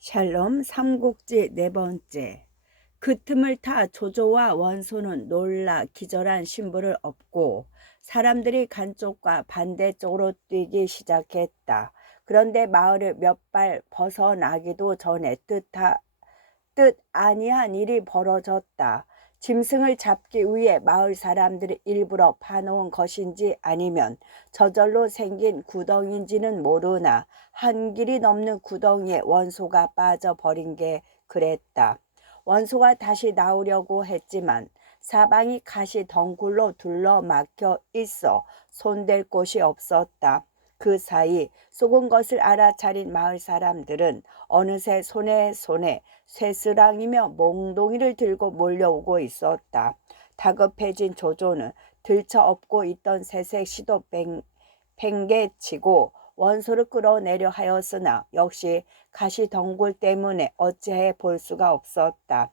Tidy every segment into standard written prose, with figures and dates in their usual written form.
샬롬 삼국지 네 번째. 그 틈을 타 조조와 원소는 놀라 기절한 신부를 업고 사람들이 간쪽과 반대쪽으로 뛰기 시작했다. 그런데 마을을 몇 발 벗어나기도 전에 뜻 아니한 일이 벌어졌다. 짐승을 잡기 위해 마을 사람들이 일부러 파놓은 것인지 아니면 저절로 생긴 구덩이인지는 모르나 한 길이 넘는 구덩이에 원소가 빠져버린 게 그랬다. 원소가 다시 나오려고 했지만 사방이 가시 덩굴로 둘러막혀 있어 손댈 곳이 없었다. 그 사이 속은 것을 알아차린 마을 사람들은 어느새 손에 쇠스랑이며 몽둥이를 들고 몰려오고 있었다. 다급해진 조조는 들쳐업고 있던 새색시도 팽개치고 원소를 끌어내려 하였으나 역시 가시덩굴 때문에 어찌해 볼 수가 없었다.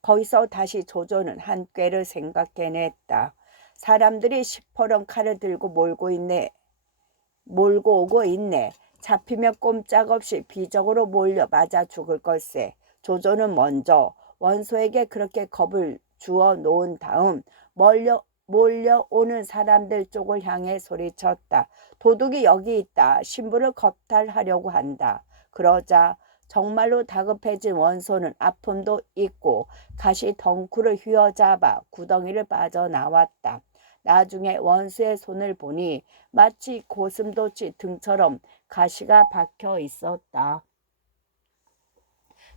거기서 다시 조조는 한 꾀를 생각해냈다. 사람들이 시퍼런 칼을 들고 몰고 오고 있네. 잡히면 꼼짝없이 비적으로 몰려 맞아 죽을 걸세. 조조는 먼저 원소에게 그렇게 겁을 주어 놓은 다음 몰려오는 사람들 쪽을 향해 소리쳤다. 도둑이 여기 있다. 신부를 겁탈하려고 한다. 그러자 정말로 다급해진 원소는 아픔도 있고 가시 덩굴을 휘어잡아 구덩이를 빠져나왔다. 나중에 원수의 손을 보니 마치 고슴도치 등처럼 가시가 박혀 있었다.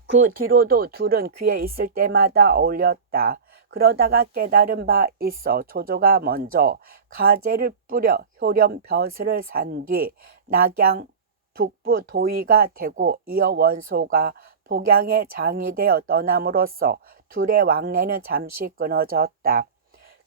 그 뒤로도 둘은 귀에 있을 때마다 어울렸다. 그러다가 깨달은 바 있어 조조가 먼저 가재를 뿌려 효렴 벼슬을 산 뒤 낙양 북부 도의가 되고 이어 원소가 복양의 장이 되어 떠남으로써 둘의 왕래는 잠시 끊어졌다.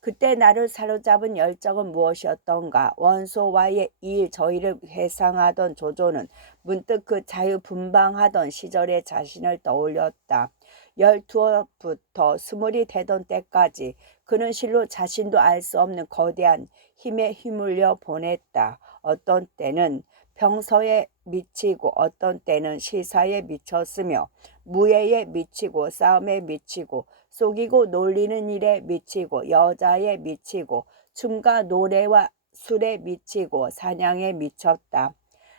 그때 나를 사로잡은 열정은 무엇이었던가. 원소와의 일 저희를 회상하던 조조는 문득 그 자유분방하던 시절의 자신을 떠올렸다. 12부터 20이 되던 때까지 그는 실로 자신도 알 수 없는 거대한 힘에 휘둘려 보냈다. 어떤 때는 병서에 미치고 어떤 때는 시사에 미쳤으며 무예에 미치고 싸움에 미치고 속이고 놀리는 일에 미치고 여자에 미치고 춤과 노래와 술에 미치고 사냥에 미쳤다.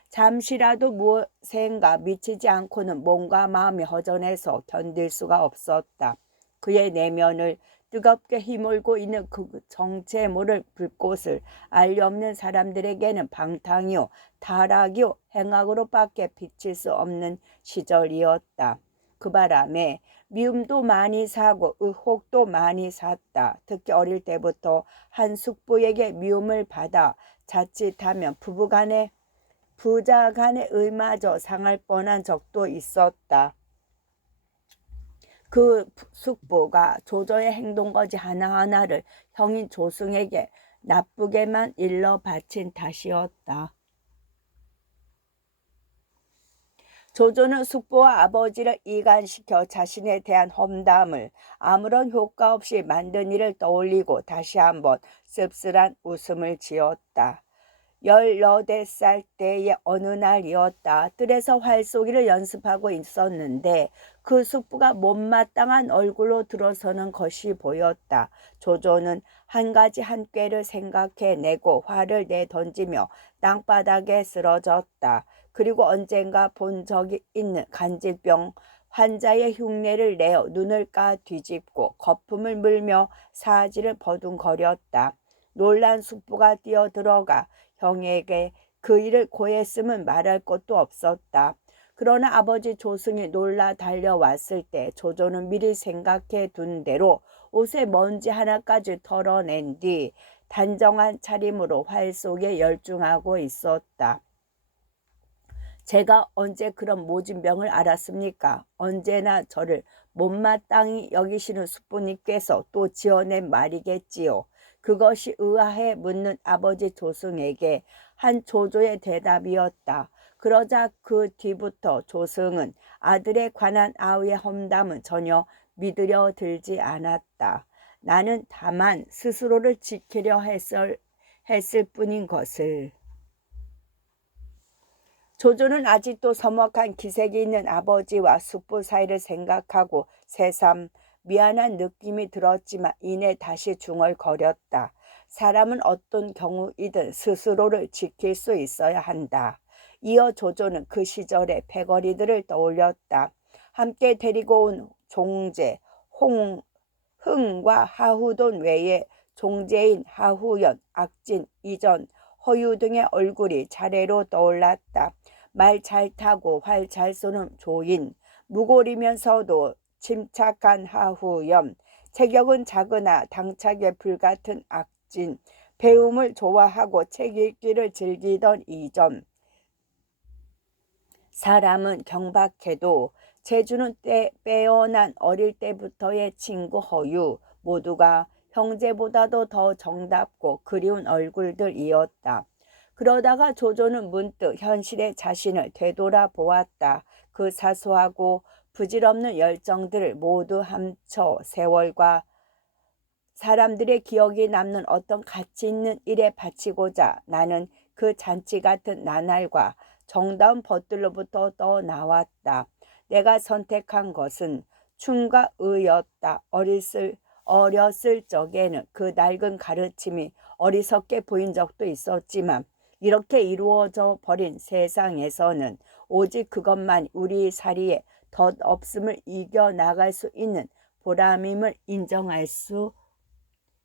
잠시라도 무엇인가 미치지 않고는 몸과 마음이 허전해서 견딜 수가 없었다. 그의 내면을 뜨겁게 휘몰고 있는 그 정체에 모를 불꽃을 알리 없는 사람들에게는 방탕이요 타락이요 행악으로밖에 비칠 수 없는 시절이었다. 그 바람에 미움도 많이 사고 의혹도 많이 샀다. 특히 어릴 때부터 한 숙부에게 미움을 받아 자칫하면 부자 간의 의마저 상할 뻔한 적도 있었다. 그 숙부가 조조의 행동거지 하나하나를 형인 조승에게 나쁘게만 일러 바친 탓이었다. 조조는 숙부와 아버지를 이간시켜 자신에 대한 험담을 아무런 효과 없이 만든 일을 떠올리고 다시 한번 씁쓸한 웃음을 지었다. 18살 때의 어느 날이었다. 뜰에서 활쏘기를 연습하고 있었는데 그 숙부가 못마땅한 얼굴로 들어서는 것이 보였다. 조조는 한 가지 한 꾀를 생각해내고 화를 내던지며 땅바닥에 쓰러졌다. 그리고 언젠가 본 적이 있는 간질병 환자의 흉내를 내어 눈을 까 뒤집고 거품을 물며 사지를 버둥거렸다. 놀란 숙부가 뛰어들어가 형에게 그 일을 고했음은 말할 것도 없었다. 그러나 아버지 조승이 놀라 달려왔을 때 조조는 미리 생각해 둔 대로 옷에 먼지 하나까지 털어낸 뒤 단정한 차림으로 활 속에 열중하고 있었다. 제가 언제 그런 모진병을 알았습니까? 언제나 저를 못마땅히 여기시는 숙부님께서 또 지어낸 말이겠지요. 그것이 의아해 묻는 아버지 조승에게 한 조조의 대답이었다. 그러자 그 뒤부터 조승은 아들에 관한 아우의 험담은 전혀 믿으려 들지 않았다. 나는 다만 스스로를 지키려 했을 뿐인 것을. 조조는 아직도 서먹한 기색이 있는 아버지와 숙부 사이를 생각하고 새삼 미안한 느낌이 들었지만 이내 다시 중얼거렸다. 사람은 어떤 경우이든 스스로를 지킬 수 있어야 한다. 이어 조조는 그 시절의 패거리들을 떠올렸다. 함께 데리고 온 종제, 흥과 하후돈 외에 종제인 하후연, 악진, 이전, 허유 등의 얼굴이 차례로 떠올랐다. 말 잘 타고 활 잘 쏘는 조인, 무골이면서도 침착한 하후연, 체격은 작으나 당차게 불같은 악진, 배움을 좋아하고 책 읽기를 즐기던 이전. 사람은 경박해도 재주는 빼어난 어릴 때부터의 친구 허유, 모두가 형제보다도 더 정답고 그리운 얼굴들이었다. 그러다가 조조는 문득 현실의 자신을 되돌아보았다. 그 사소하고 부질없는 열정들을 모두 함쳐 세월과 사람들의 기억이 남는 어떤 가치 있는 일에 바치고자 나는 그 잔치 같은 나날과 정다운 벗들로부터 떠나왔다. 내가 선택한 것은 춤과 의였다. 어렸을 적에는 그 낡은 가르침이 어리석게 보인 적도 있었지만 이렇게 이루어져 버린 세상에서는 오직 그것만 우리 사리에 덧없음을 이겨나갈 수 있는 보람임을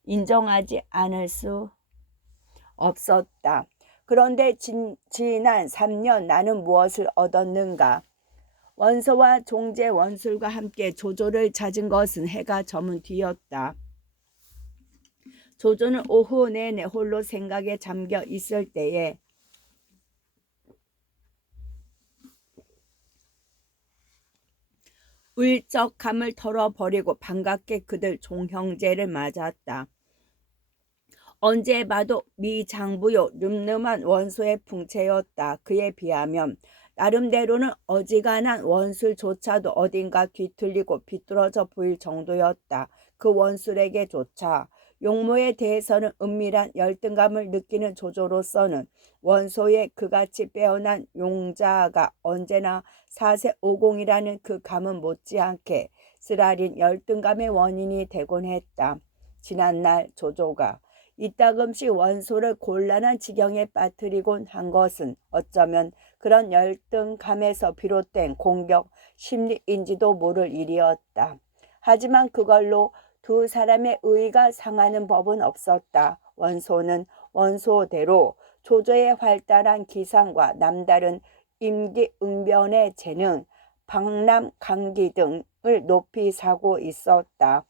인정하지 않을 수 없었다. 그런데 지난 3년 나는 무엇을 얻었는가? 원소와 종제 원술과 함께 조조를 찾은 것은 해가 저문 뒤였다. 조조는 오후 내내 홀로 생각에 잠겨 있을 때에 울적함을 털어버리고 반갑게 그들 종형제를 맞았다. 언제 봐도 미장부요 늠름한 원소의 풍채였다. 그에 비하면 나름대로는 어지간한 원술조차도 어딘가 뒤틀리고 비뚤어져 보일 정도였다. 그 원술에게조차 용모에 대해서는 은밀한 열등감을 느끼는 조조로서는 원소의 그같이 빼어난 용자가 언제나 4세 50이라는 그 감은 못지않게 쓰라린 열등감의 원인이 되곤 했다. 지난날 조조가 이따금씩 원소를 곤란한 지경에 빠뜨리곤 한 것은 어쩌면 그런 열등감에서 비롯된 공격 심리인지도 모를 일이었다. 하지만 그걸로 두 사람의 의의가 상하는 법은 없었다. 원소는 원소대로 조조의 활달한 기상과 남다른 임기응변의 재능, 방람 강기 등을 높이 사고 있었다.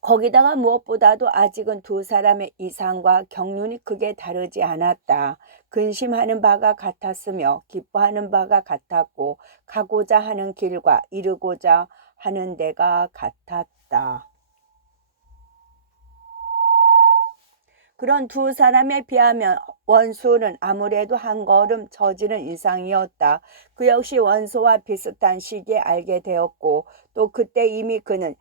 거기다가 무엇보다도 아직은 두 사람의 이상과 경륜이 크게 다르지 않았다. 근심하는 바가 같았으며 기뻐하는 바가 같았고 가고자 하는 길과 이루고자 하는 데가 같았다. 그런 두 사람에 비하면 원수는 아무래도 한 걸음 저지른 인상이었다. 그 역시 원소와 비슷한 시기에 알게 되었고 또 그때 이미 그는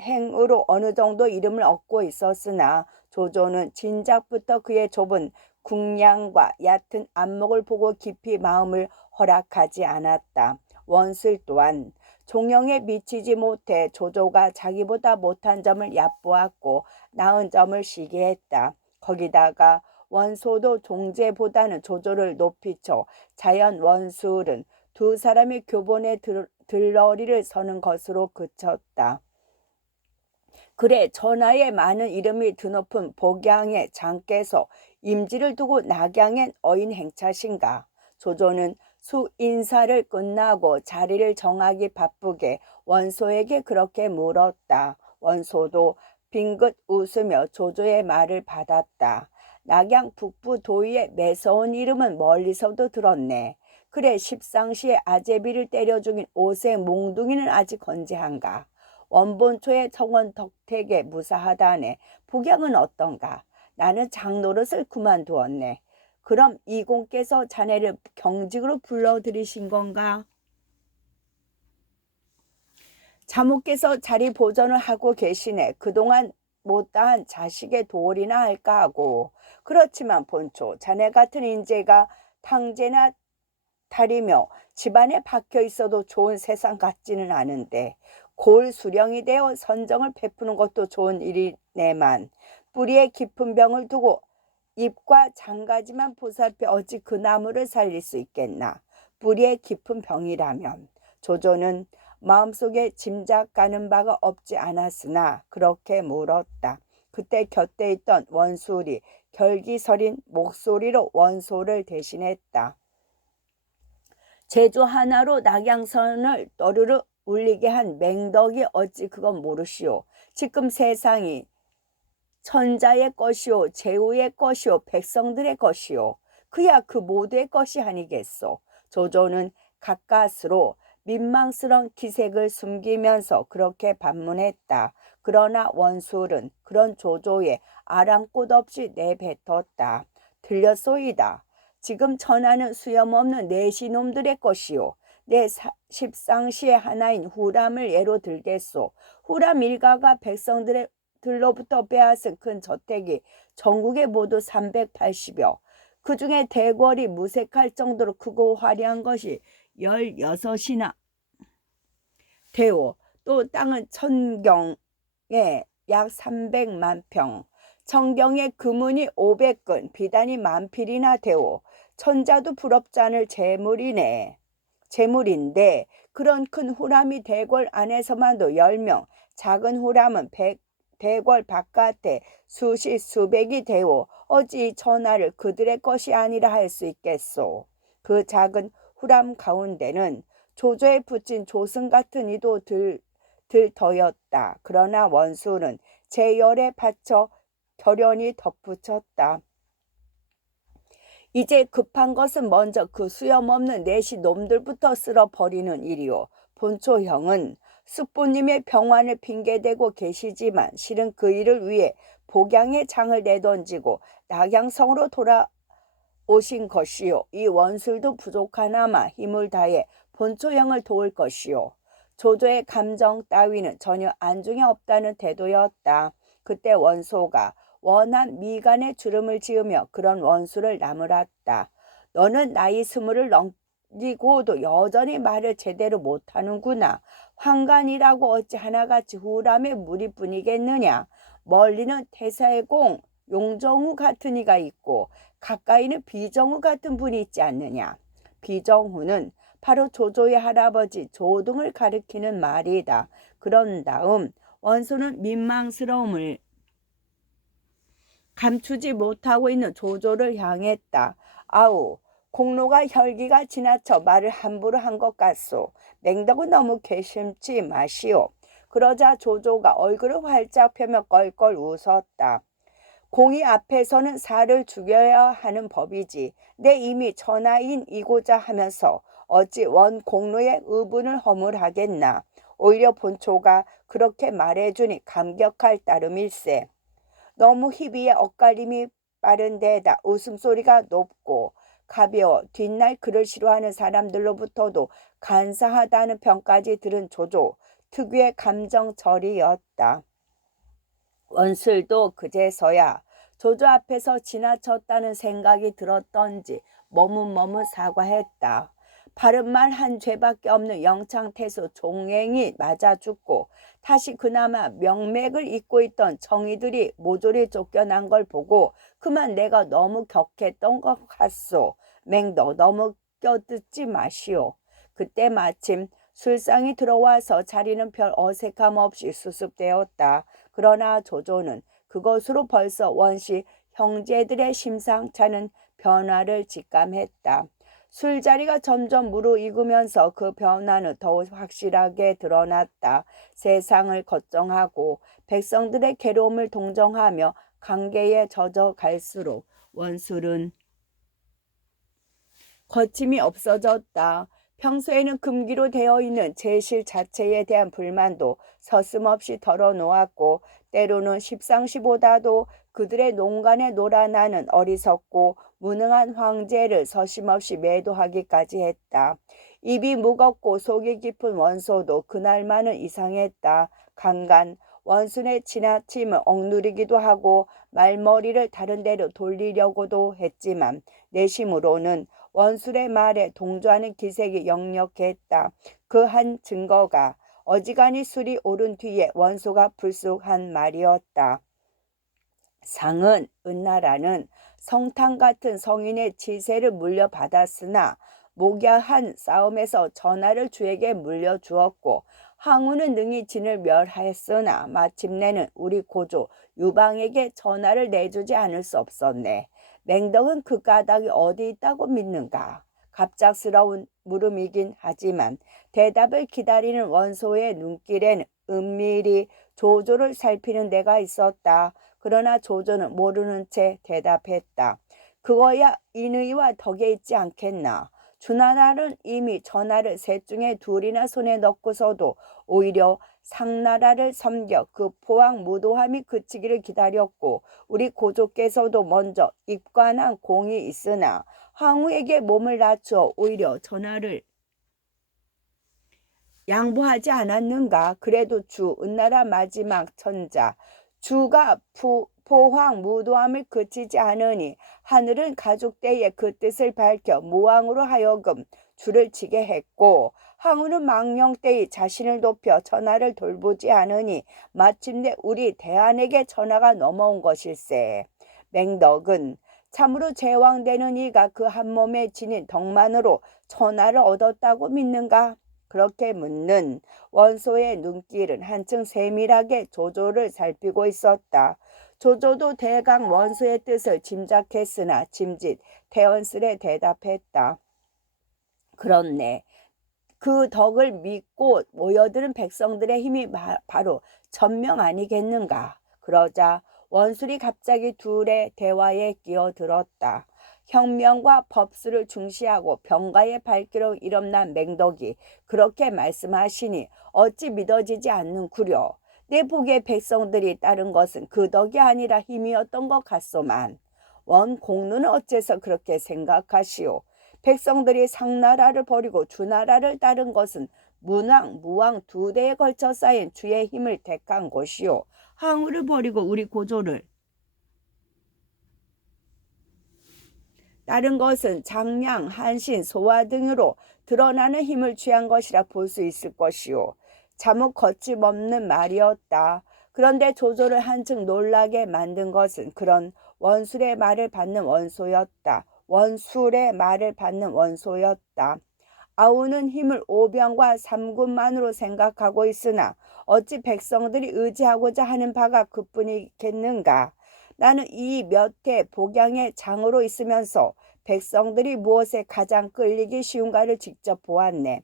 행으로 어느 정도 이름을 얻고 있었으나 조조는 진작부터 그의 좁은 궁량과 얕은 안목을 보고 깊이 마음을 허락하지 않았다. 원술 또한 종영에 미치지 못해 조조가 자기보다 못한 점을 얕보았고 나은 점을 시기했다. 거기다가 원소도 종제보다는 조조를 높이 쳐 자연 원술은 두 사람의 교본에 들러리를 서는 것으로 그쳤다. 그래 전하에 많은 이름이 드높은 복양의 장께서 임지를 두고 낙양엔 어인 행차신가. 조조는 수인사를 끝나고 자리를 정하기 바쁘게 원소에게 그렇게 물었다. 원소도 빙긋 웃으며 조조의 말을 받았다. 낙양 북부 도의의 매서운 이름은 멀리서도 들었네. 그래 십상시에 아제비를 때려 죽인 5세 몽둥이는 아직 건재한가. 원본초의 청원 덕택에 무사하다네. 복양은 어떤가? 나는 장노릇을 그만두었네. 그럼 이공께서 자네를 경직으로 불러들이신 건가? 자모께서 자리 보전을 하고 계시네. 그동안 못다한 자식의 도리나 할까 하고. 그렇지만 본초 자네 같은 인재가 탕제나 다리며 집안에 박혀 있어도 좋은 세상 같지는 않은데 골 수령이 되어 선정을 베푸는 것도 좋은 일이네만 뿌리에 깊은 병을 두고 잎과 장가지만 보살펴 어찌 그 나무를 살릴 수 있겠나. 뿌리에 깊은 병이라면. 조조는 마음속에 짐작 가는 바가 없지 않았으나 그렇게 물었다. 그때 곁에 있던 원술이 결기서린 목소리로 원소를 대신했다. 제주 하나로 낙양선을 떠르르 울리게 한 맹덕이 어찌 그건 모르시오. 지금 세상이 천자의 것이오, 제후의 것이오, 백성들의 것이오. 그야 그 모두의 것이 아니겠소. 조조는 가까스로 민망스러운 기색을 숨기면서 그렇게 반문했다. 그러나 원술은 그런 조조의 아랑곳 없이 내뱉었다. 들렸소이다. 지금 전하는 수염없는 내시놈들의 것이오. 내 십상시의 하나인 후람을 예로 들겠소. 후람 일가가 백성들의 들로부터 빼앗은 큰 저택이 전국에 모두 380여. 그 중에 대궐이 무색할 정도로 크고 화려한 것이 16이나 되오. 또 땅은 천경에 약 300만 평, 청경의 금은이 500근, 비단이 만필이나 되오. 천자도 부럽지 않을 재물인데 그런 큰 후람이 대궐 안에서만도 10명, 작은 후람은 대궐 바깥에 수십 수백이 되오. 어찌 전하를 그들의 것이 아니라 할 수 있겠소. 그 작은 후람 가운데는 조조에 붙인 조승 같은 이도 들터였다. 그러나 원수는 제 열에 받쳐 결연히 덧붙였다. 이제 급한 것은 먼저 그 수염없는 내시 놈들부터 쓸어버리는 일이오. 본초형은 숙부님의 병환을 핑계대고 계시지만 실은 그 일을 위해 복양의 장을 내던지고 낙양성으로 돌아오신 것이요. 이 원술도 부족하나마 힘을 다해 본초형을 도울 것이요. 조조의 감정 따위는 전혀 안중에 없다는 태도였다. 그때 원소가 원한 미간에 주름을 지으며 그런 원수를 나무랐다. 너는 나이 20을 넘기고도 여전히 말을 제대로 못하는구나. 황간이라고 어찌 하나같이 후람의 무리뿐이겠느냐. 멀리는 태사의 공 용정후 같은 이가 있고 가까이는 비정후 같은 분이 있지 않느냐. 비정후는 바로 조조의 할아버지 조등을 가리키는 말이다. 그런 다음 원소는 민망스러움을 감추지 못하고 있는 조조를 향했다. 아우, 공로가 혈기가 지나쳐 말을 함부로 한 것 같소. 맹덕은 너무 괘씸치 마시오. 그러자 조조가 얼굴을 활짝 펴며 껄껄 웃었다. 공이 앞에서는 살을 죽여야 하는 법이지. 내 이미 전하인이고자 하면서 어찌 원 공로의 의분을 허물하겠나. 오히려 본초가 그렇게 말해주니 감격할 따름일세. 너무 희비의 엇갈림이 빠른 데에다 웃음소리가 높고 가벼워 뒷날 그를 싫어하는 사람들로부터도 간사하다는 평까지 들은 조조 특유의 감정처리였다. 원술도 그제서야 조조 앞에서 지나쳤다는 생각이 들었던지 머뭇머뭇 사과했다. 바른 말 한 죄밖에 없는 영창태수 종행이 맞아 죽고 다시 그나마 명맥을 잇고 있던 정의들이 모조리 쫓겨난 걸 보고 그만 내가 너무 격했던 것 같소. 맹도 너무 껴듣지 마시오. 그때 마침 술상이 들어와서 자리는 별 어색함 없이 수습되었다. 그러나 조조는 그것으로 벌써 원시 형제들의 심상찮은 변화를 직감했다. 술자리가 점점 무르익으면서 그 변화는 더욱 확실하게 드러났다. 세상을 걱정하고 백성들의 괴로움을 동정하며 관계에 젖어 갈수록 원술은 거침이 없어졌다. 평소에는 금기로 되어 있는 제실 자체에 대한 불만도 서슴없이 털어놓았고 때로는 십상시보다도 그들의 농간에 놀아나는 어리석고 무능한 황제를 서심없이 매도하기까지 했다. 입이 무겁고 속이 깊은 원소도 그날만은 이상했다. 간간 원순의 지나침을 억누르기도 하고 말머리를 다른 데로 돌리려고도 했지만 내심으로는 원술의 말에 동조하는 기색이 역력했다. 그 한 증거가 어지간히 술이 오른 뒤에 원소가 불쑥한 말이었다. 상은 은나라는 성탕 같은 성인의 치세를 물려받았으나 목야한 싸움에서 전하를 주에게 물려주었고 항우는 능히 진을 멸하였으나 마침내는 우리 고조 유방에게 전하를 내주지 않을 수 없었네. 맹덕은 그 까닭이 어디 있다고 믿는가? 갑작스러운 물음이긴 하지만 대답을 기다리는 원소의 눈길에는 은밀히 조조를 살피는 데가 있었다. 그러나 조조는 모르는 채 대답했다. 그거야 인의와 덕에 있지 않겠나. 주나라는 이미 전하를 셋 중에 둘이나 손에 넣고서도 오히려 상나라를 섬겨 그 포항 무도함이 그치기를 기다렸고 우리 고조께서도 먼저 입관한 공이 있으나 항우에게 몸을 낮추어 오히려 전하를 양보하지 않았는가. 그래도 주 은나라 마지막 천자 주가 포황 무도함을 그치지 않으니 하늘은 가족대에 그 뜻을 밝혀 모왕으로 하여금 줄을 치게 했고 항우는 망령때에 자신을 높여 전하를 돌보지 않으니 마침내 우리 대한에게 전하가 넘어온 것일세. 맹덕은 참으로 제왕되는 이가 그 한 몸에 지닌 덕만으로 전하를 얻었다고 믿는가? 그렇게 묻는 원소의 눈길은 한층 세밀하게 조조를 살피고 있었다. 조조도 대강 원소의 뜻을 짐작했으나 짐짓 태연스레 대답했다. 그렇네. 그 덕을 믿고 모여드는 백성들의 힘이 바로 전명 아니겠는가. 그러자 원술이 갑자기 둘의 대화에 끼어들었다. 혁명과 법수를 중시하고 병가의 발기로 일어난 맹덕이 그렇게 말씀하시니 어찌 믿어지지 않는구려. 내 보기에 백성들이 따른 것은 그 덕이 아니라 힘이었던 것 같소만. 원 공루는 어째서 그렇게 생각하시오? 백성들이 상나라를 버리고 주나라를 따른 것은 문왕, 무왕 두 대에 걸쳐 쌓인 주의 힘을 택한 것이요. 항우를 버리고 우리 고조를 다른 것은 장량, 한신, 소화 등으로 드러나는 힘을 취한 것이라 볼 수 있을 것이요. 자목 거침없는 말이었다. 그런데 조조를 한층 놀라게 만든 것은 그런 원술의 말을 받는 원소였다. 원술의 말을 받는 원소였다. 아우는 힘을 오병과 삼군만으로 생각하고 있으나 어찌 백성들이 의지하고자 하는 바가 그뿐이겠는가. 나는 이 몇 해 복양의 장으로 있으면서 백성들이 무엇에 가장 끌리기 쉬운가를 직접 보았네.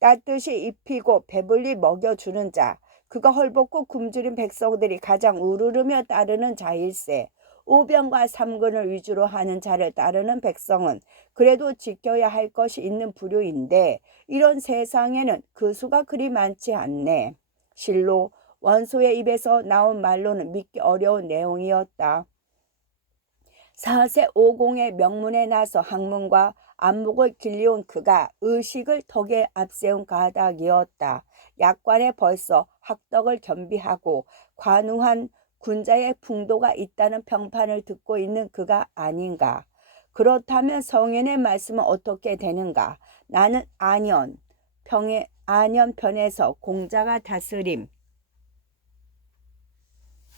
따뜻이 입히고 배불리 먹여주는 자, 그가 헐벗고 굶주린 백성들이 가장 우르르며 따르는 자일세. 오병과 삼군을 위주로 하는 자를 따르는 백성은 그래도 지켜야 할 것이 있는 부류인데 이런 세상에는 그 수가 그리 많지 않네. 실로 원소의 입에서 나온 말로는 믿기 어려운 내용이었다. 4세 5공의 명문에 나서 학문과 안목을 길리온 그가 의식을 덕에 앞세운 가닥이었다. 약관에 벌써 학덕을 겸비하고 관우한 군자의 풍도가 있다는 평판을 듣고 있는 그가 아닌가. 그렇다면 성인의 말씀은 어떻게 되는가. 나는 안연편에서 공자가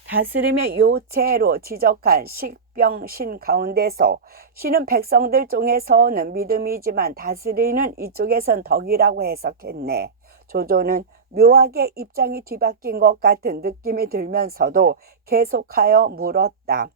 다스림의 요체로 지적한 식병신 가운데서 신은 백성들 중에서는 믿음이지만 다스리는 이쪽에선 덕이라고 해석했네. 조조는 묘하게 입장이 뒤바뀐 것 같은 느낌이 들면서도 계속하여 물었다.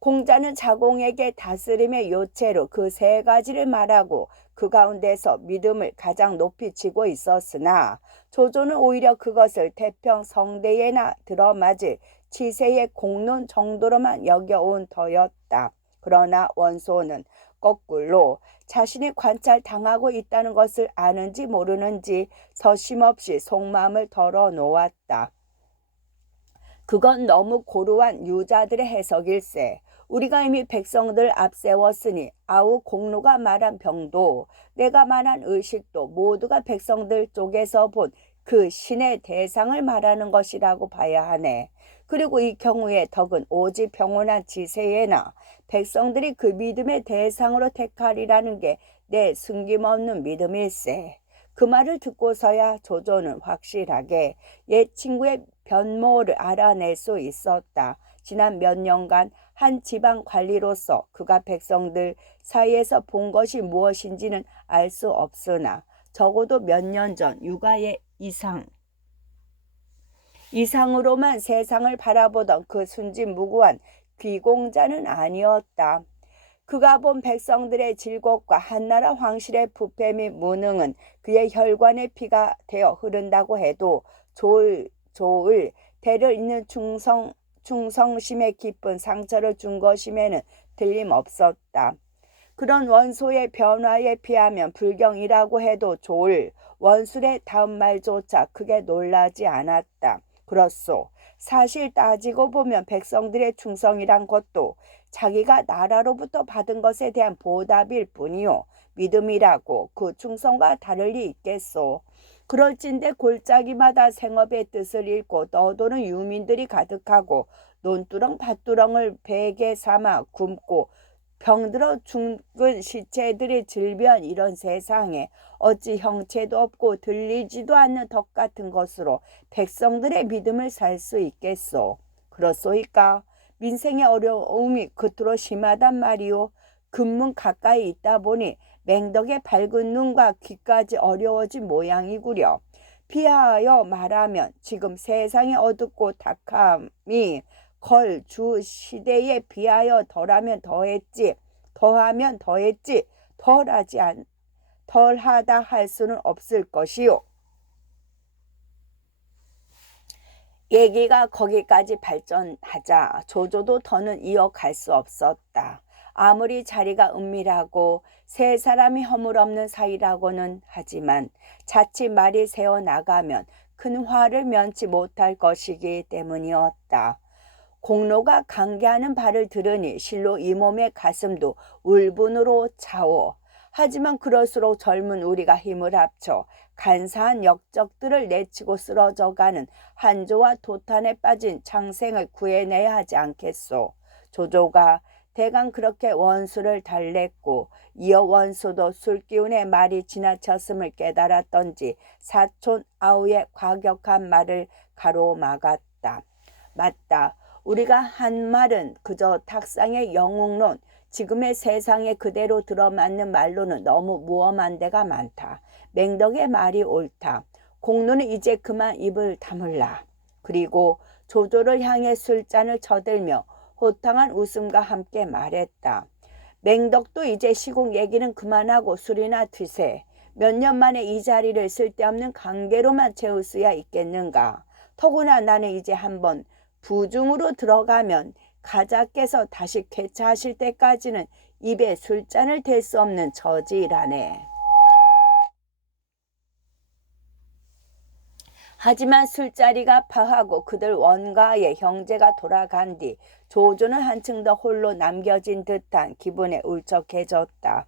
공자는 자공에게 다스림의 요체로 그 세 가지를 말하고 그 가운데서 믿음을 가장 높이 치고 있었으나 조조는 오히려 그것을 태평성대에나 들어맞을 치세의 공론 정도로만 여겨온 터였다. 그러나 원소는 거꾸로 자신이 관찰당하고 있다는 것을 아는지 모르는지 서심없이 속마음을 털어놓았다. 그건 너무 고루한 유자들의 해석일세. 우리가 이미 백성들 앞세웠으니 아우 공로가 말한 병도 내가 말한 의식도 모두가 백성들 쪽에서 본 그 신의 대상을 말하는 것이라고 봐야 하네. 그리고 이 경우에 덕은 오직 평온한 지세에나 백성들이 그 믿음의 대상으로 택하리라는 게 내 숨김없는 믿음일세. 그 말을 듣고서야 조조는 확실하게 옛 친구의 변모를 알아낼 수 있었다. 지난 몇 년간 한 지방 관리로서 그가 백성들 사이에서 본 것이 무엇인지는 알 수 없으나 적어도 몇 년 전 육아의 이상으로만 세상을 바라보던 그 순진무구한 귀공자는 아니었다. 그가 본 백성들의 질곡과 한나라 황실의 부패 및 무능은 그의 혈관의 피가 되어 흐른다고 해도 좋을 대를 잇는 충성심에 깊은 상처를 준 것임에는 틀림없었다. 그런 원소의 변화에 비하면 불경이라고 해도 좋을 원술의 다음 말조차 크게 놀라지 않았다. 그렇소. 사실 따지고 보면 백성들의 충성이란 것도 자기가 나라로부터 받은 것에 대한 보답일 뿐이요. 믿음이라고 그 충성과 다를 리 있겠소. 그럴진데 골짜기마다 생업의 뜻을 잃고 떠도는 유민들이 가득하고 논두렁 밭두렁을 베개 삼아 굶고 병들어 죽은 시체들이 질비한 이런 세상에 어찌 형체도 없고 들리지도 않는 덕 같은 것으로 백성들의 믿음을 살 수 있겠소. 그렇소이까? 민생의 어려움이 그토록 심하단 말이오. 금문 가까이 있다 보니 맹덕의 밝은 눈과 귀까지 어려워진 모양이구려. 비하하여 말하면 지금 세상의 어둡고 탁함이 걸 주 시대에 비하여 덜하면 더했지 덜하다 할 수는 없을 것이요. 얘기가 거기까지 발전하자 조조도 더는 이어갈 수 없었다. 아무리 자리가 은밀하고 세 사람이 허물없는 사이라고는 하지만 자칫 말이 새어나가면 큰 화를 면치 못할 것이기 때문이었다. 공로가 강개하는 발을 들으니 실로 이 몸의 가슴도 울분으로 차오. 하지만 그럴수록 젊은 우리가 힘을 합쳐 간사한 역적들을 내치고 쓰러져가는 한조와 도탄에 빠진 창생을 구해내야 하지 않겠소. 조조가 대강 그렇게 원수를 달랬고 이어 원수도 술기운에 말이 지나쳤음을 깨달았던지 사촌 아우의 과격한 말을 가로막았다. 맞다. 우리가 한 말은 그저 탁상의 영웅론, 지금의 세상에 그대로 들어맞는 말로는 너무 무엄한 데가 많다. 맹덕의 말이 옳다. 공로는 이제 그만 입을 다물라. 그리고 조조를 향해 술잔을 쳐들며 호탕한 웃음과 함께 말했다. 맹덕도 이제 시국 얘기는 그만하고 술이나 드세. 몇 년 만에 이 자리를 쓸데없는 관계로만 채울 수야 있겠는가. 더구나 나는 이제 한번 부중으로 들어가면 가자께서 다시 쾌차하실 때까지는 입에 술잔을 댈 수 없는 처지라네. 하지만 술자리가 파하고 그들 원가의 형제가 돌아간 뒤 조조는 한층 더 홀로 남겨진 듯한 기분에 울적해졌다.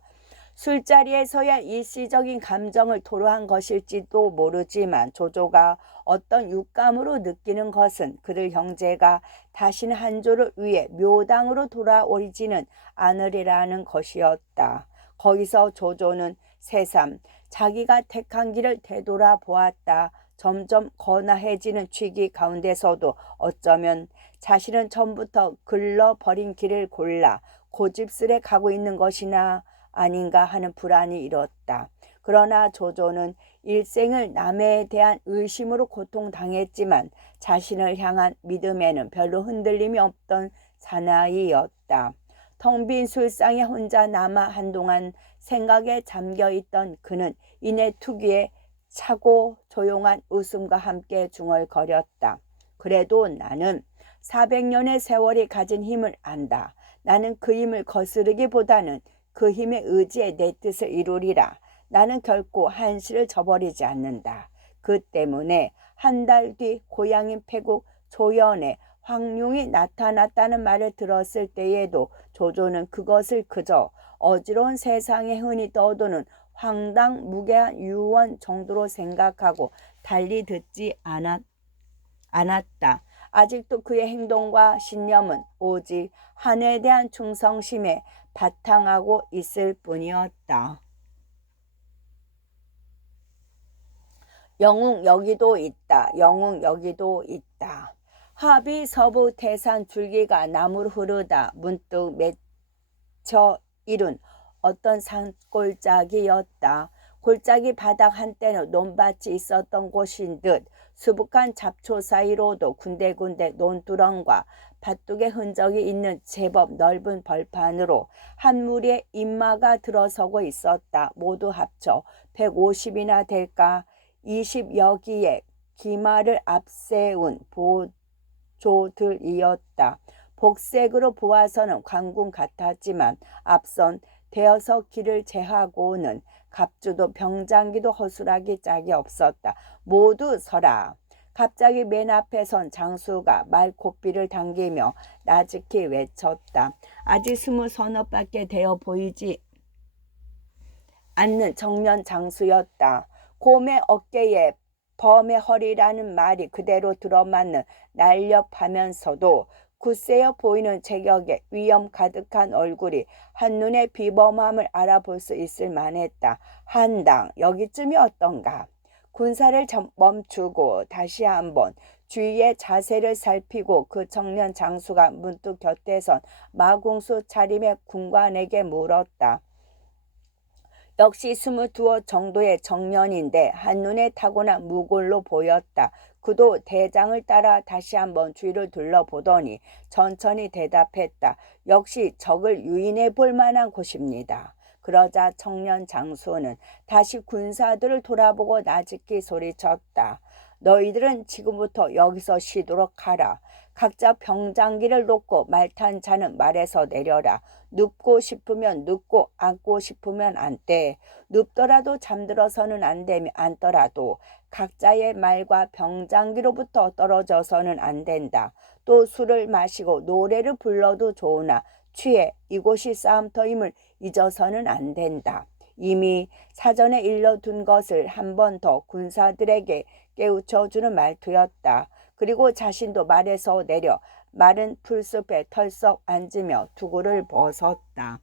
술자리에서야 일시적인 감정을 토로한 것일지도 모르지만 조조가 어떤 육감으로 느끼는 것은 그들 형제가 다시는 한조를 위해 묘당으로 돌아오지는 않으리라는 것이었다. 거기서 조조는 새삼 자기가 택한 길을 되돌아보았다. 점점 거나해지는 취기 가운데서도 어쩌면 자신은 처음부터 글러버린 길을 골라 고집스레 가고 있는 것이나 아닌가 하는 불안이 일었다. 그러나 조조는 일생을 남에 대한 의심으로 고통당했지만 자신을 향한 믿음에는 별로 흔들림이 없던 사나이였다. 텅 빈 술상에 혼자 남아 한동안 생각에 잠겨있던 그는 이내 투기에 차고 조용한 웃음과 함께 중얼거렸다. 그래도 나는 400년의 세월이 가진 힘을 안다. 나는 그 힘을 거스르기보다는 그 힘에 의지해 내 뜻을 이루리라. 나는 결코 한시를 저버리지 않는다. 그 때문에 한 달 뒤 고향인 패국 조연에 황룡이 나타났다는 말을 들었을 때에도 조조는 그것을 그저 어지러운 세상에 흔히 떠도는 황당무계한 유언 정도로 생각하고 달리 듣지 않았다. 아직도 그의 행동과 신념은 오직 한에 대한 충성심에 바탕하고 있을 뿐이었다. 영웅 여기도 있다. 영웅 여기도 있다. 하비 서부 태산 줄기가 나무로 흐르다 문득 맺혀 이룬 어떤 산골짜기였다. 골짜기 바닥 한때는 논밭이 있었던 곳인 듯 수북한 잡초 사이로도 군데군데 논두렁과 밭둑의 흔적이 있는 제법 넓은 벌판으로 한 무리의 인마가 들어서고 있었다. 모두 합쳐 150이나 될까? 20여기의 기마를 앞세운 보조들이었다. 복색으로 보아서는 관군 같았지만 앞선 대여섯 길을 제하고는 갑주도 병장기도 허술하기 짝이 없었다. 모두 서라. 갑자기 맨 앞에 선 장수가 말코피를 당기며 나직히 외쳤다. 아직 20서너밖에 되어 보이지 않는 청년 장수였다. 곰의 어깨에 범의 허리라는 말이 그대로 들어맞는 날렵하면서도 굳세어 보이는 체격에 위험 가득한 얼굴이 한눈에 비범함을 알아볼 수 있을 만했다. 한당 여기쯤이 어떤가. 군사를 멈추고 다시 한번 주위의 자세를 살피고 그 청년 장수가 문득 곁에 선 마궁수 차림의 군관에게 물었다. 역시 22 정도의 청년인데 한눈에 타고난 무골로 보였다. 그도 대장을 따라 다시 한번 주위를 둘러보더니 천천히 대답했다. 역시 적을 유인해 볼 만한 곳입니다. 그러자 청년 장수는 다시 군사들을 돌아보고 나직히 소리쳤다. 너희들은 지금부터 여기서 쉬도록 하라. 각자 병장기를 놓고 말 탄 자는 말에서 내려라. 눕고 싶으면 눕고 앉고 싶으면 앉되 눕더라도 잠들어서는 안 되며 앉더라도 각자의 말과 병장기로부터 떨어져서는 안 된다. 또 술을 마시고 노래를 불러도 좋으나 취해 이곳이 싸움터임을 잊어서는 안 된다. 이미 사전에 일러둔 것을 한 번 더 군사들에게 깨우쳐주는 말투였다. 그리고 자신도 말에서 내려 마른 풀숲에 털썩 앉으며 두구를 벗었다.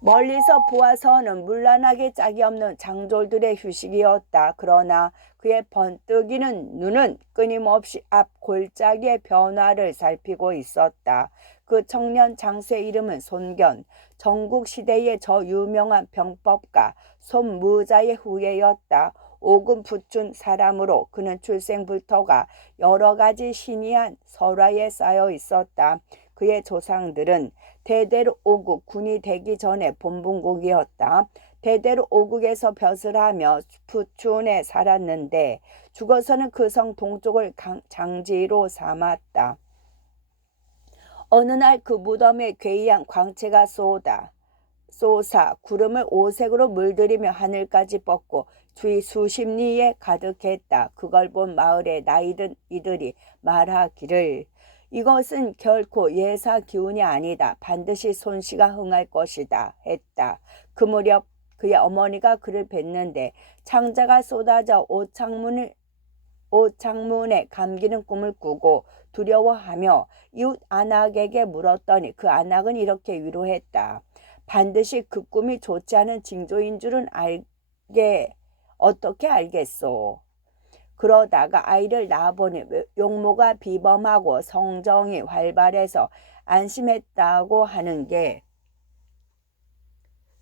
멀리서 보아서는 물란하게 짝이 없는 장졸들의 휴식이었다. 그러나 그의 번뜩이는 눈은 끊임없이 앞 골짜기의 변화를 살피고 있었다. 그 청년 장수의 이름은 손견, 전국시대의 저 유명한 병법가 손무자의 후예였다. 오금 붙은 사람으로 그는 출생부터가 여러 가지 신이한 설화에 쌓여 있었다. 그의 조상들은 대대로 오국 군이 되기 전에 본분국이었다. 대대로 오국에서 벼슬 하며 부춘에 살았는데 죽어서는 그 성 동쪽을 장지로 삼았다. 어느 날 그 무덤에 괴이한 광채가 쏘사 구름을 오색으로 물들이며 하늘까지 뻗고 주위 수십 리에 가득했다. 그걸 본 마을의 나이든 이들이 말하기를 이것은 결코 예사 기운이 아니다. 반드시 손씨가 흥할 것이다 했다. 그 무렵 그의 어머니가 그를 뵀는데 창자가 쏟아져 옷창문에 감기는 꿈을 꾸고 두려워하며 이웃 안악에게 물었더니 그 안악은 이렇게 위로했다. 반드시 그 꿈이 좋지 않은 징조인 줄은 어떻게 알겠소. 그러다가 아이를 낳아보니 용모가 비범하고 성정이 활발해서 안심했다고 하는 게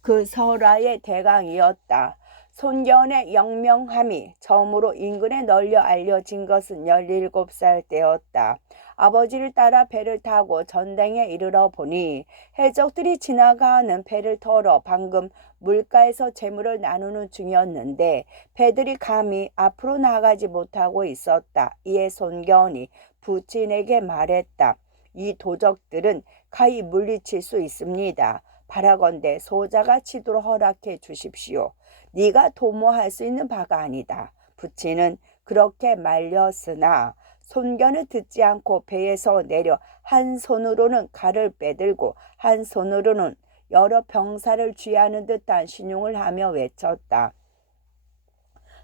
그 설화의 대강이었다. 손견의 영명함이 처음으로 인근에 널려 알려진 것은 17살 때였다. 아버지를 따라 배를 타고 전댕에 이르러 보니 해적들이 지나가는 배를 털어 방금 물가에서 재물을 나누는 중이었는데 배들이 감히 앞으로 나가지 못하고 있었다. 이에 손견이 부친에게 말했다. 이 도적들은 가히 물리칠 수 있습니다. 바라건대 소자가 치도록 허락해 주십시오. 네가 도모할 수 있는 바가 아니다. 부친은 그렇게 말렸으나 손견을 듣지 않고 배에서 내려 한 손으로는 칼을 빼들고 한 손으로는 여러 병사를 쥐하는 듯한 신용을 하며 외쳤다.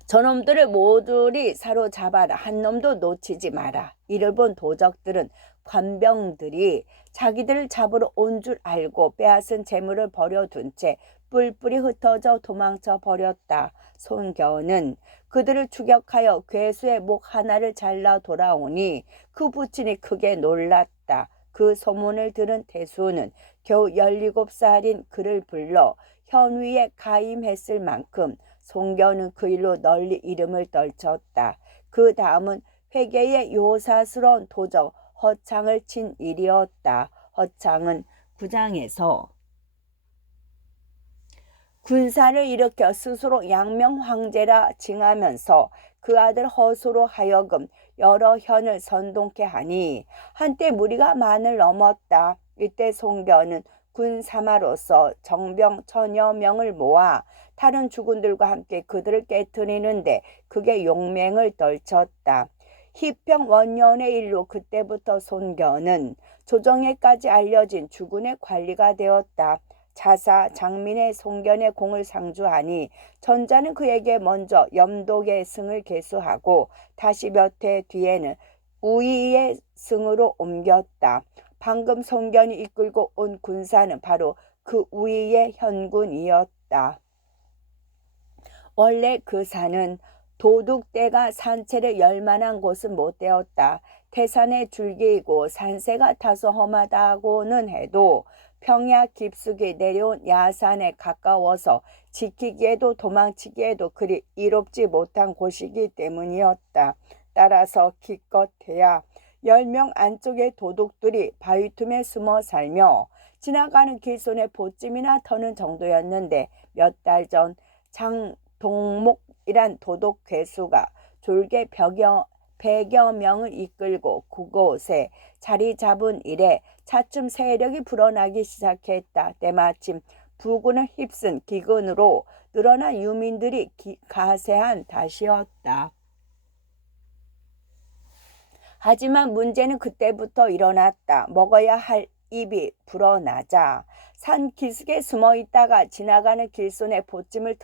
저놈들을 모조리 사로잡아라. 한 놈도 놓치지 마라. 이를 본 도적들은 관병들이 자기들을 잡으러 온 줄 알고 빼앗은 재물을 버려둔 채 뿔뿔이 흩어져 도망쳐 버렸다. 손겨는 그들을 추격하여 괴수의 목 하나를 잘라 돌아오니 그 부친이 크게 놀랐다. 그 소문을 들은 태수는 겨우 17살인 그를 불러 현위에 가임했을 만큼 송겨는 그 일로 널리 이름을 떨쳤다. 그 다음은 회계의 요사스러운 도적 허창을 친 일이었다. 허창은 구장에서 군사를 일으켜 스스로 양명 황제라 징하면서 그 아들 허수로 하여금 여러 현을 선동케 하니 한때 무리가 만을 넘었다. 이때 송견은 군사마로서 정병 1000여 명을 모아 다른 주군들과 함께 그들을 깨트리는데 그게 용맹을 떨쳤다. 희평 원년의 일로 그때부터 손견은 조정에까지 알려진 주군의 관리가 되었다. 자사 장민의 송견의 공을 상주하니 전자는 그에게 먼저 염독의 승을 계수하고 다시 몇 해 뒤에는 우이의 승으로 옮겼다. 방금 송견이 이끌고 온 군사는 바로 그 우이의 현군이었다. 원래 그 산은 도둑대가 산채를 열 만한 곳은 못 되었다. 태산의 줄기이고 산세가 다소 험하다고는 해도 평야 깊숙이 내려온 야산에 가까워서 지키기에도 도망치기에도 그리 이롭지 못한 곳이기 때문이었다. 따라서 기껏해야 10명 안쪽의 도둑들이 바위 틈에 숨어 살며 지나가는 길손에 보찜이나 터는 정도였는데 몇 달 전 장동목이란 도둑 괴수가 졸개 100여 명을 이끌고 그곳에 자리 잡은 이래 차츰 세력이 불어나기 시작했다. 때마침 부군을 휩쓴 기근으로 늘어난 유민들이 가세한 탓이었다. 하지만 문제는 그때부터 일어났다. 먹어야 할 입이 불어나자 산 기슭에 숨어 있다가 지나가는 길손에 보찜을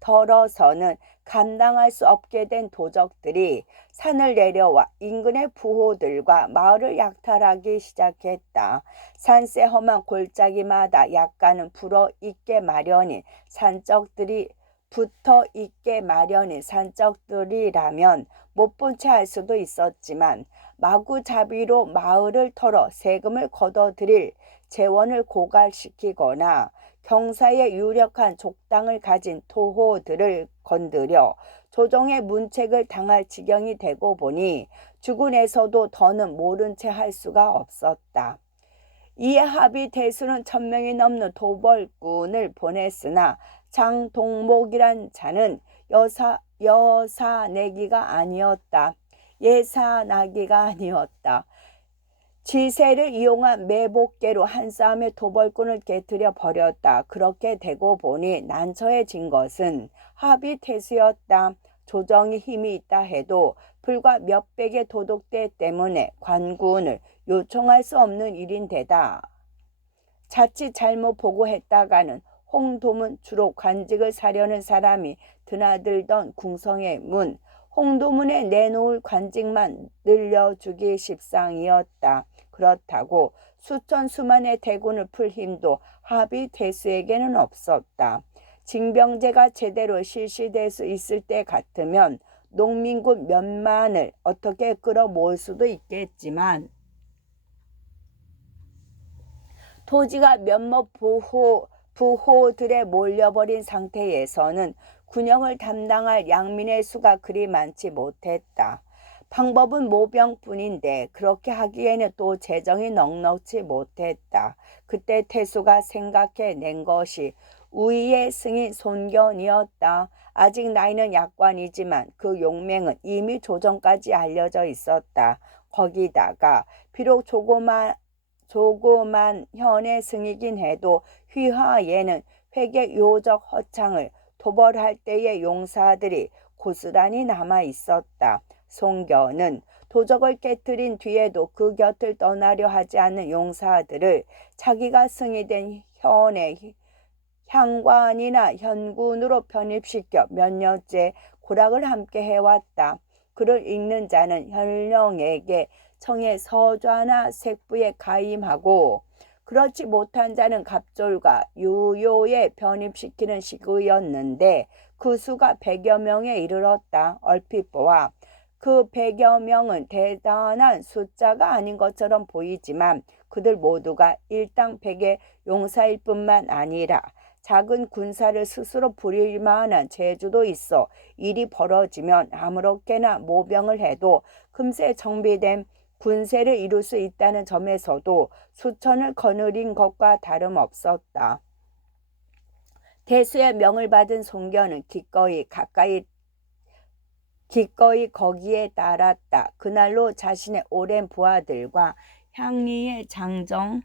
덜어서는 감당할 수 없게 된 도적들이 산을 내려와 인근의 부호들과 마을을 약탈하기 시작했다. 산세 험한 골짜기마다 약간은 붙어 있게 마련인 산적들이라면 못 본 채 할 수도 있었지만 마구잡이로 마을을 털어 세금을 걷어들일 재원을 고갈시키거나 경사에 유력한 족당을 가진 토호들을 건드려 조정의 문책을 당할 지경이 되고 보니 주군에서도 더는 모른 채 할 수가 없었다. 이에 합의 대수는 1000명이 넘는 도벌꾼을 보냈으나 장동목이란 자는 예사나기가 아니었다. 지세를 이용한 매복계로 한 싸움의 도벌꾼을 깨뜨려 버렸다. 그렇게 되고 보니 난처해진 것은 합의 태수였다. 조정이 힘이 있다 해도 불과 몇백의 도둑대 때문에 관군을 요청할 수 없는 일인데다 자칫 잘못 보고했다가는 홍도문 주로 관직을 사려는 사람이 드나들던 궁성의 문 홍도문에 내놓을 관직만 늘려주기 십상이었다. 그렇다고 수천 수만의 대군을 풀 힘도 합의 대수에게는 없었다. 징병제가 제대로 실시될 수 있을 때 같으면 농민군 몇만을 어떻게 끌어모을 수도 있겠지만 토지가 몇몇 부호들에 몰려버린 상태에서는 군영을 담당할 양민의 수가 그리 많지 못했다. 방법은 모병뿐인데 그렇게 하기에는 또 재정이 넉넉지 못했다. 그때 태수가 생각해낸 것이 우위의 승인 손견이었다. 아직 나이는 약관이지만 그 용맹은 이미 조정까지 알려져 있었다. 거기다가 비록 조그만 현의 승이긴 해도 휘하에는 회계 요적 허창을 도벌할 때의 용사들이 고스란히 남아 있었다. 송견은 도적을 깨뜨린 뒤에도 그 곁을 떠나려 하지 않는 용사들을 자기가 승이 된 향관이나 현군으로 편입시켜 몇 년째 고락을 함께 해왔다. 글을 읽는 자는 현령에게 청의 서좌나 색부에 가임하고 그렇지 못한 자는 갑졸과 유요에 편입시키는 식의였는데 그 수가 100여 명에 이르렀다. 얼핏 보아 그 100여 명은 대단한 숫자가 아닌 것처럼 보이지만 그들 모두가 일당 100의 용사일 뿐만 아니라 작은 군사를 스스로 부릴 만한 재주도 있어 일이 벌어지면 아무렇게나 모병을 해도 금세 정비된 군세를 이룰 수 있다는 점에서도 수천을 거느린 것과 다름없었다. 대수의 명을 받은 송견은 기꺼이 거기에 따랐다. 그날로 자신의 오랜 부하들과 향리의 장정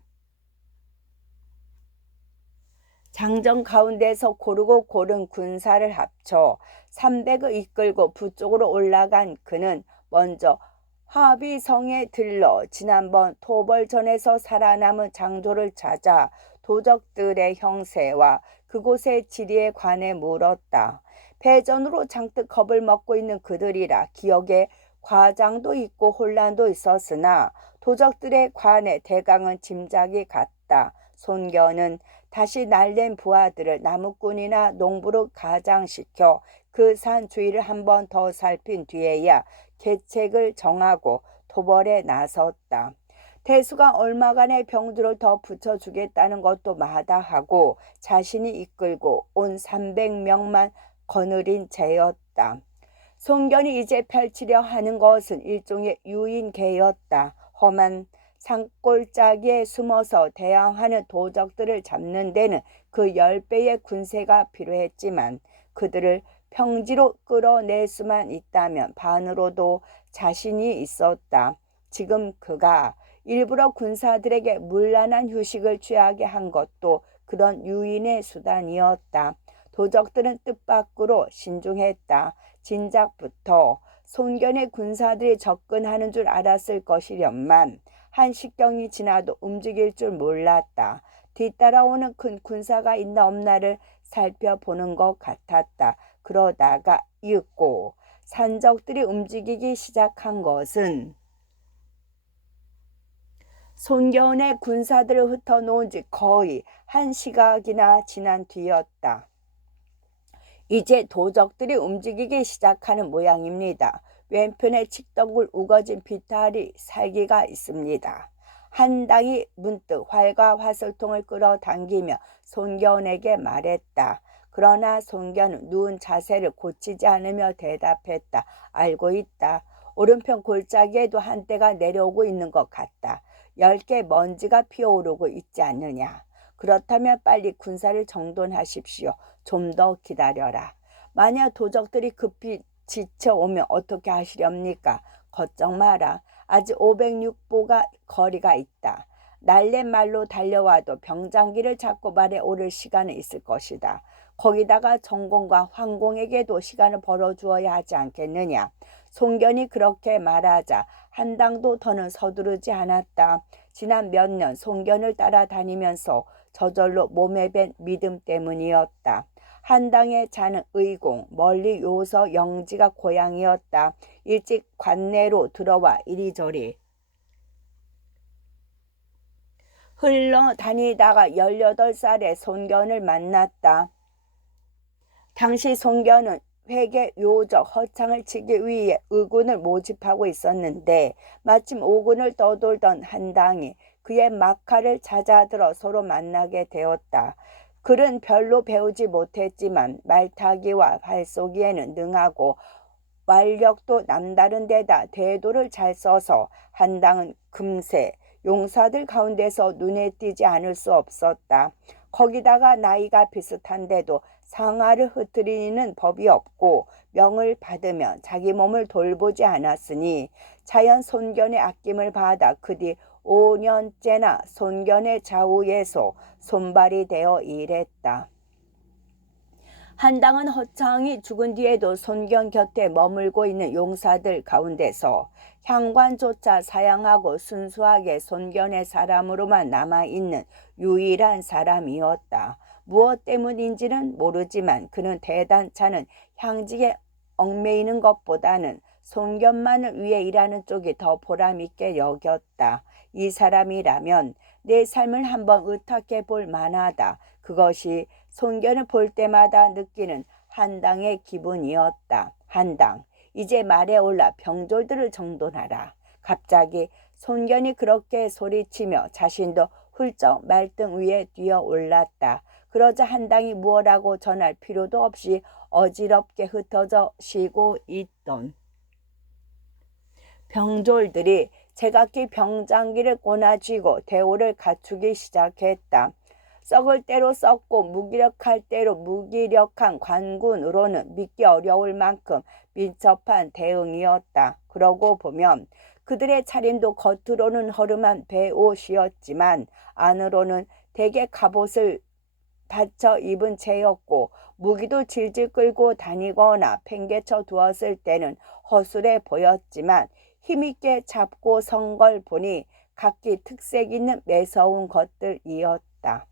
가운데서 고르고 고른 군사를 합쳐 300을 이끌고 북쪽으로 올라간 그는 먼저 화비성에 들러 지난번 토벌전에서 살아남은 장조를 찾아 도적들의 형세와 그곳의 지리에 관해 물었다. 패전으로 잔뜩 겁을 먹고 있는 그들이라 기억에 과장도 있고 혼란도 있었으나 도적들의 관에 대강은 짐작이 갔다. 손견은 다시 날랜 부하들을 나무꾼이나 농부로 가장시켜 그 산 주위를 한 번 더 살핀 뒤에야 계책을 정하고 도벌에 나섰다. 대수가 얼마간의 병들을 더 붙여주겠다는 것도 마다하고 자신이 이끌고 온 300명만 거느린 죄였다. 송견이 이제 펼치려 하는 것은 일종의 유인계였다. 험한 산골짜기에 숨어서 대항하는 도적들을 잡는 데는 그 10배의 군세가 필요했지만 그들을 평지로 끌어낼 수만 있다면 반으로도 자신이 있었다. 지금 그가 일부러 군사들에게 문란한 휴식을 취하게 한 것도 그런 유인의 수단이었다. 도적들은 뜻밖으로 신중했다. 진작부터 손견의 군사들이 접근하는 줄 알았을 것이련만 한 식경이 지나도 움직일 줄 몰랐다. 뒤따라오는 큰 군사가 있나 없나를 살펴보는 것 같았다. 그러다가 이윽고 산적들이 움직이기 시작한 것은 손견의 군사들을 흩어놓은 지 거의 1시각이나 지난 뒤였다. 이제 도적들이 움직이기 시작하는 모양입니다. 왼편에 칡덩굴 우거진 비탈이 살기가 있습니다. 한당이 문득 활과 화살통을 끌어당기며 손견에게 말했다. 그러나 손견은 누운 자세를 고치지 않으며 대답했다. 알고 있다. 오른편 골짜기에도 한때가 내려오고 있는 것 같다. 10개 먼지가 피어오르고 있지 않느냐. 그렇다면 빨리 군사를 정돈하십시오. 좀 더 기다려라. 만약 도적들이 급히 지쳐오면 어떻게 하시렵니까? 걱정 마라. 아직 506보가 거리가 있다. 날랜 말로 달려와도 병장기를 잡고 말에 오를 시간은 있을 것이다. 거기다가 정공과 황공에게도 시간을 벌어주어야 하지 않겠느냐. 송견이 그렇게 말하자 한당도 더는 서두르지 않았다. 지난 몇 년 송견을 따라다니면서 저절로 몸에 밴 믿음 때문이었다. 한당의 자는 의공, 멀리 요서 영지가 고향이었다. 일찍 관내로 들어와 이리저리 흘러다니다가 18살의 손견을 만났다. 당시 손견은 회계 요적 허창을 치기 위해 의군을 모집하고 있었는데 마침 오군을 떠돌던 한당이 그의 막하를 찾아들어 서로 만나게 되었다. 글은 별로 배우지 못했지만 말타기와 발쏘기에는 능하고 완력도 남다른 데다 대도를 잘 써서 한당은 금세 용사들 가운데서 눈에 띄지 않을 수 없었다. 거기다가 나이가 비슷한데도 상아를 흩트리는 법이 없고 명을 받으면 자기 몸을 돌보지 않았으니 자연 손견의 아낌을 받아 그 뒤 5년째나 손견의 좌우에서 손발이 되어 일했다. 한당은 허창이 죽은 뒤에도 손견 곁에 머물고 있는 용사들 가운데서 향관조차 사양하고 순수하게 손견의 사람으로만 남아있는 유일한 사람이었다. 무엇 때문인지는 모르지만 그는 대단찮은 향직에 얽매이는 것보다는 손견만을 위해 일하는 쪽이 더 보람있게 여겼다. 이 사람이라면 내 삶을 한번 의탁해 볼 만하다. 그것이 손견을 볼 때마다 느끼는 한당의 기분이었다. 한당, 이제 말에 올라 병졸들을 정돈하라. 갑자기 손견이 그렇게 소리치며 자신도 훌쩍 말등 위에 뛰어 올랐다. 그러자 한당이 무엇라고 전할 필요도 없이 어지럽게 흩어져 쉬고 있던 병졸들이 제각기 병장기를 꼬나쥐고 대오를 갖추기 시작했다. 썩을 대로 썩고 무기력할 대로 무기력한 관군으로는 믿기 어려울 만큼 민첩한 대응이었다. 그러고 보면 그들의 차림도 겉으로는 허름한 배옷이었지만 안으로는 대개 갑옷을 받쳐 입은 채였고 무기도 질질 끌고 다니거나 팽개쳐 두었을 때는 허술해 보였지만 힘있게 잡고 선 걸 보니 각기 특색 있는 매서운 것들이었다.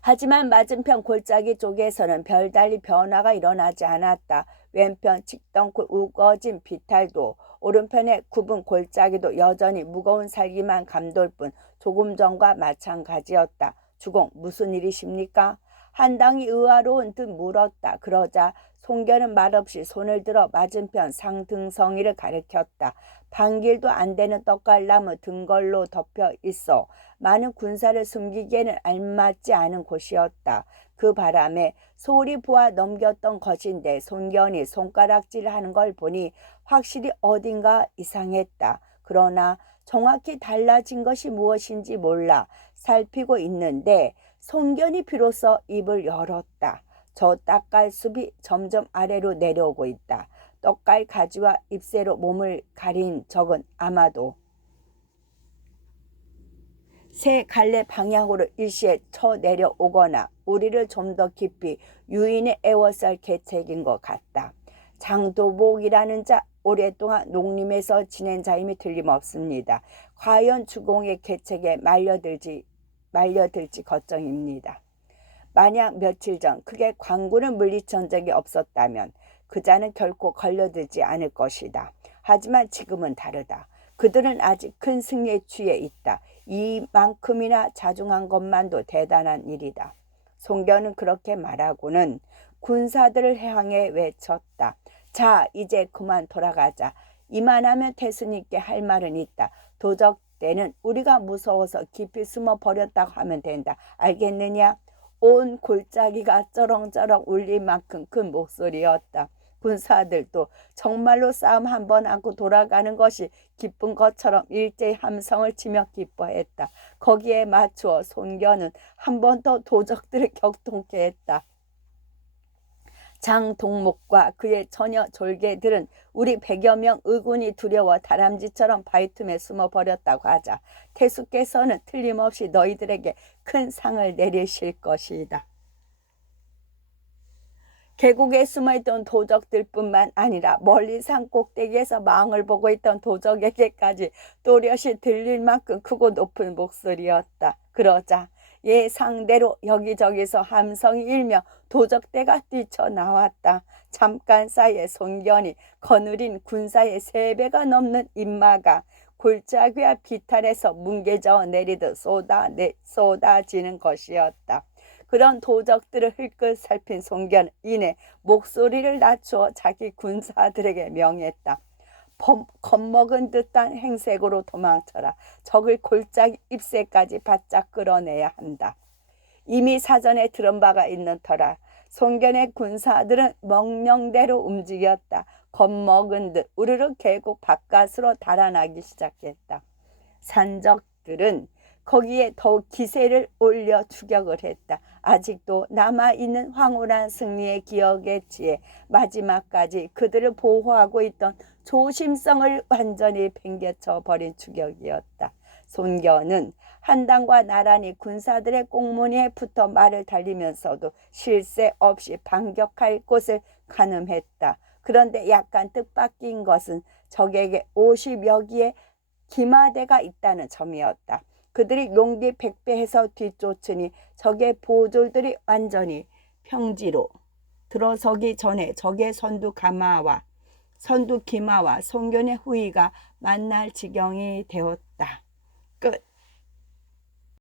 하지만 맞은편 골짜기 쪽에서는 별달리 변화가 일어나지 않았다. 왼편 칡덩쿨 우거진 비탈도 오른편의 굽은 골짜기도 여전히 무거운 살기만 감돌 뿐 조금 전과 마찬가지였다. 주공, 무슨 일이십니까? 한당이 의아로운 듯 물었다. 그러자 송견은 말없이 손을 들어 맞은편 상등성이를 가리켰다. 반길도 안 되는 떡갈나무 등걸로 덮여 있어 많은 군사를 숨기기에는 알맞지 않은 곳이었다. 그 바람에 소홀히 보아 넘겼던 것인데 손견이 손가락질하는 걸 보니 확실히 어딘가 이상했다. 그러나 정확히 달라진 것이 무엇인지 몰라 살피고 있는데 손견이 비로소 입을 열었다. 저 딱갈숲이 점점 아래로 내려오고 있다. 떡갈 가지와 잎새로 몸을 가린 적은 아마도 새 갈래 방향으로 일시에 쳐내려오거나 우리를 좀 더 깊이 유인해 애워쌀 계책인 것 같다. 장도복이라는 자, 오랫동안 농림에서 지낸 자임이 틀림없습니다. 과연 주공의 계책에 말려들지 걱정입니다. 만약 며칠 전 크게 관군을 물리친 적이 없었다면 그 자는 결코 걸려들지 않을 것이다. 하지만 지금은 다르다. 그들은 아직 큰 승리에 취해 있다. 이만큼이나 자중한 것만도 대단한 일이다. 송견은 그렇게 말하고는 군사들을 향해 외쳤다. 자, 이제 그만 돌아가자. 이만하면 태수님께 할 말은 있다. 도적대는 우리가 무서워서 깊이 숨어 버렸다고 하면 된다. 알겠느냐? 온 골짜기가 쩌렁쩌렁 울릴 만큼 큰 목소리였다. 군사들도 정말로 싸움 한번 하고 돌아가는 것이 기쁜 것처럼 일제히 함성을 치며 기뻐했다. 거기에 맞추어 손견은 한 번 더 도적들을 격통케 했다. 장동목과 그의 처녀 졸개들은 우리 100여 명 의군이 두려워 다람쥐처럼 바위 틈에 숨어버렸다고 하자. 태수께서는 틀림없이 너희들에게 큰 상을 내리실 것이다. 계곡에 숨어있던 도적들뿐만 아니라 멀리 산 꼭대기에서 망을 보고 있던 도적에게까지 또렷이 들릴 만큼 크고 높은 목소리였다. 그러자 예상대로 여기저기서 함성이 일며 도적대가 뛰쳐나왔다. 잠깐 사이에 손견이 거느린 군사의 3배가 넘는 인마가 골짜기와 비탈에서 뭉개져 내리듯 쏟아지는 것이었다. 그런 도적들을 흘끗 살핀 손견은 이내 목소리를 낮추어 자기 군사들에게 명했다. 겁먹은 듯한 행색으로 도망쳐라. 적을 골짜기 잎새까지 바짝 끌어내야 한다. 이미 사전에 들은 바가 있는 터라 손견의 군사들은 명령대로 움직였다. 겁먹은 듯 우르르 계곡 바깥으로 달아나기 시작했다. 산적들은 거기에 더욱 기세를 올려 추격을 했다. 아직도 남아있는 황홀한 승리의 기억에 취해 마지막까지 그들을 보호하고 있던 조심성을 완전히 팽개쳐 버린 추격이었다. 손견은 한당과 나란히 군사들의 꽁무니에 붙어 말을 달리면서도 쉴 새 없이 반격할 곳을 가늠했다. 그런데 약간 뜻밖인 것은 적에게 50여 기의 기마대가 있다는 점이었다. 그들이 용기 백배해서 뒤쫓으니 적의 보졸들이 완전히 평지로 들어서기 전에 적의 선두 기마와 송견의 후위가 만날 지경이 되었다. 끝.